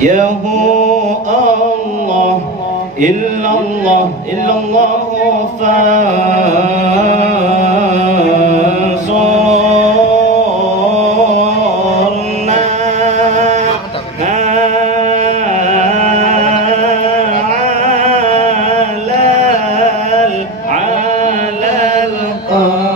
يا هو الله إلا الله إلا الله فانصرنا على القوم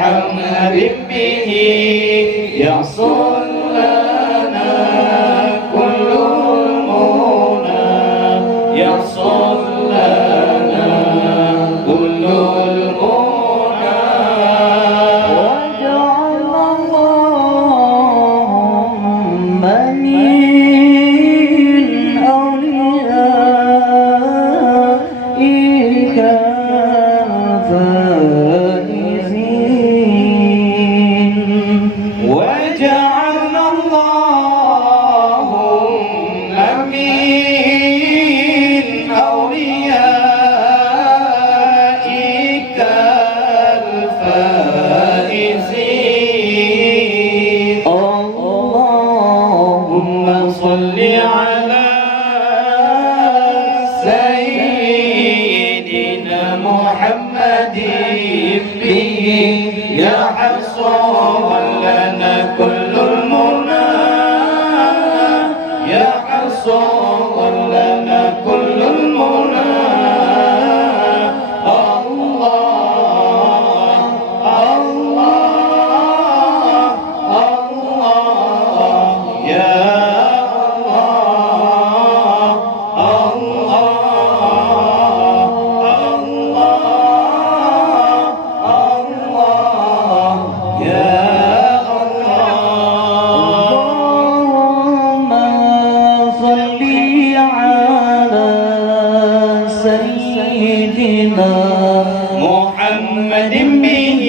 محمد به يصل لنا يحصل لنا كل المنى واجعل اللهم من أوليائك الفائزين وجعلنا اللهم من أوليائك الفائزين اللهم صل على سيدنا محمد به يحصل لنا كل المنى يحصل لنا كل المنى الله الله الله يا الله الله يا اللهم صل على سيدنا محمد به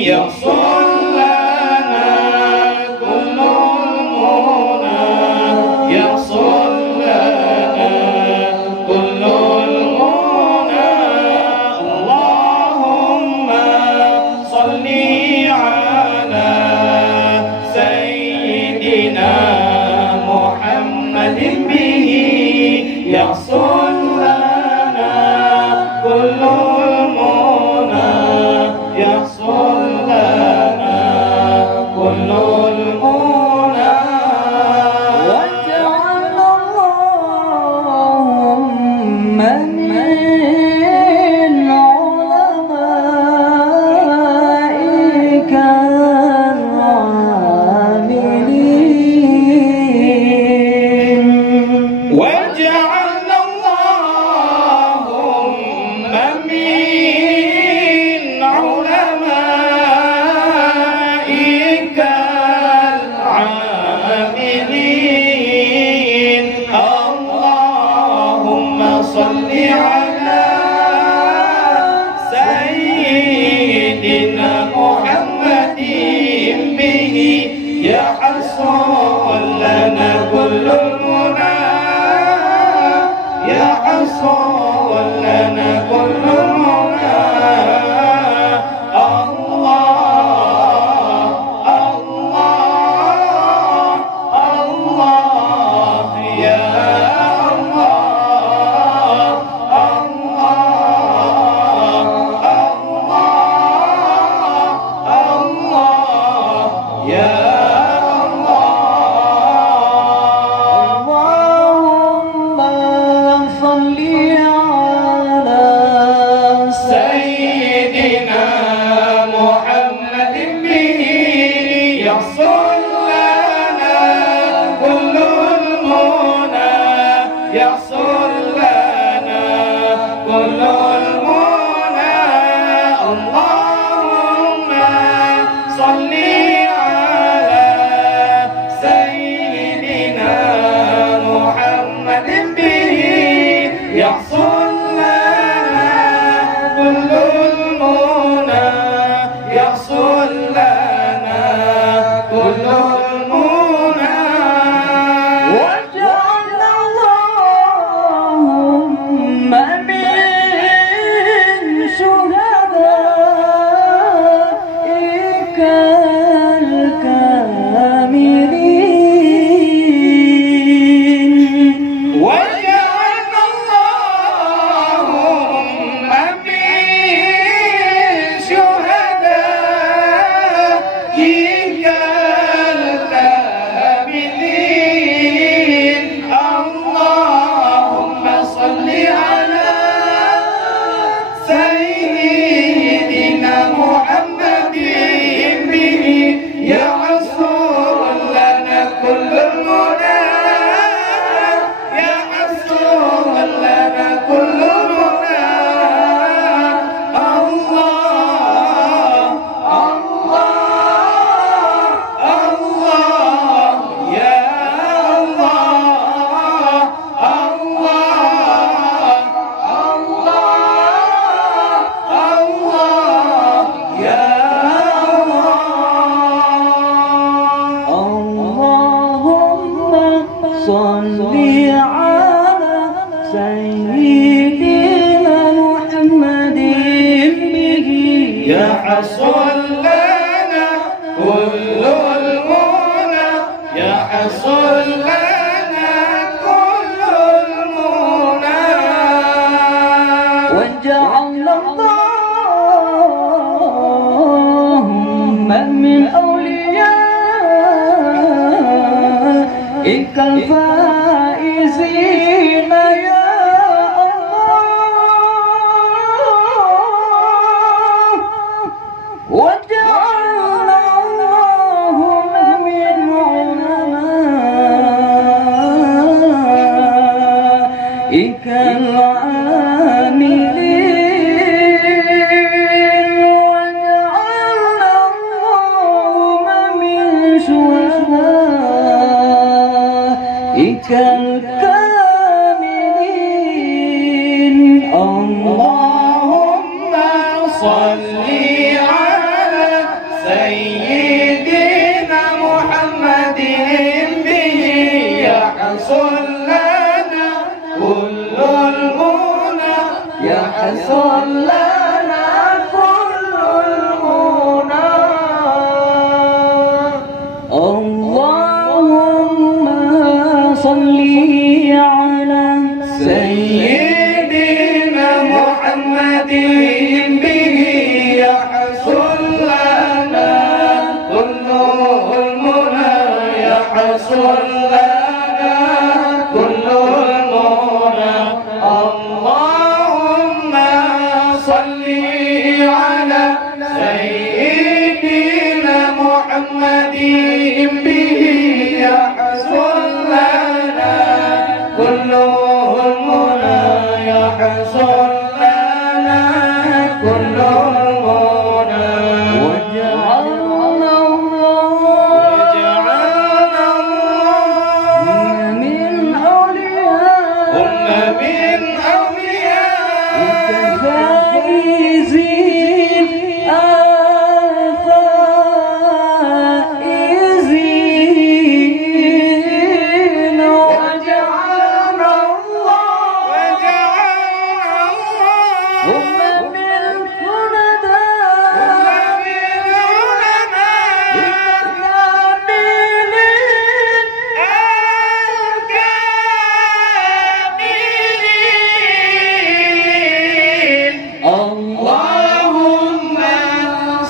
يحصل لنا كل المنى يحصل لنا كل المنى اللهم صل على سيدنا محمد به يحصل لنا كل المنى يحصل لنا كل المنى واجعل اللهم من علمائك العاملين وجعلنا اللهم من علمائك العاملين اللهم صل على سيدنا محمد به يحصل لنا كل المنى يحصل لنا كل المنى الله الله الله يا الله الله الله يا اللهم صل على سيدنا محمد به يحصل لنا كل المنى يحصل لنا كل المنى اللهم صل على سيدنا محمد به يحصل لنا كل المنى يحصل لنا كل المنى واجعل اللهم من شهدائك الكاملين وجعلنا اللهم من شهدائك الكاملين اللهم صل على سيدنا محمد به يحصل لنا كل المنى يحصل لنا كل المنى الله الله الله يا الله الله الله يا اللهم صل على سيدنا محمد به يحصل لنا كل المنى يحصل لنا كل المنى وجعلنا اللهم من أوليائك الفائزين يا الله وجعلنا اللهم من علمائك العاملين وجعلنا اللهم من شهدائك الكاملين اللهم صل على سيدنا محمد به يحصل لنا كل المنى يحصل لنا كل المنى اللهم صل على سيدنا محمد به يحصل لنا كل المنى يحصل لنا كل المنى اللهم صل على سيدنا محمد به يحصل لنا كل المنى يحصل لنا كل المنى وجعلنا وجعلنا الله من أوليائك هم من أوليائك الفائزين الفائزين وجعلنا الله وجعلنا الله هم من شهداء هم من الكاملين اللهم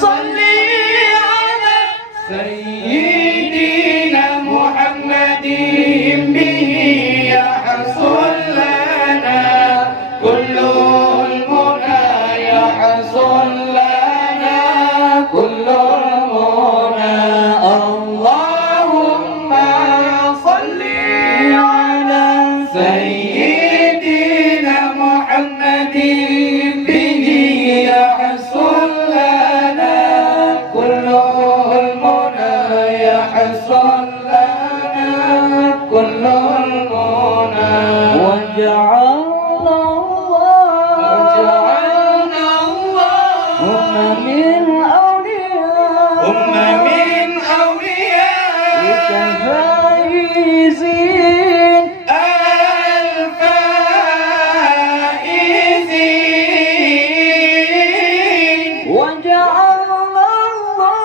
صل على سيدنا محمد به يحصل لنا كل المنى يحصل لنا كل المنى اللهم صل على سيدنا محمد به يحصل لنا كل المنى يحصل لنا كل المنى وجعلنا وجعلنا الله هم من أوليائك هم من أوليائك الفائزين الفائزين وجعلنا الله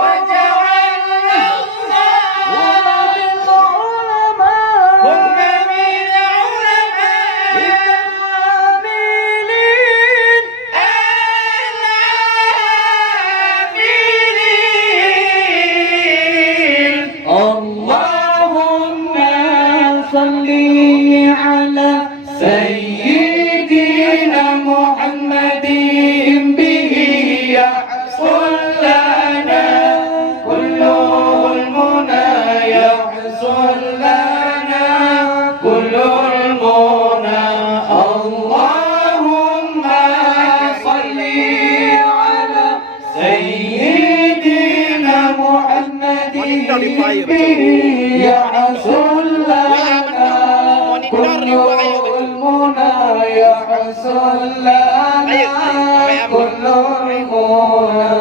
وجعلنا الله هم من هم من علمائك الكاملين العاملين اللهم صل على سيدنا محمد به يحصل لنا كل المنى يحصل لنا كل المنى محمد به يحصل لنا كل المنى يحصل لنا كل المنى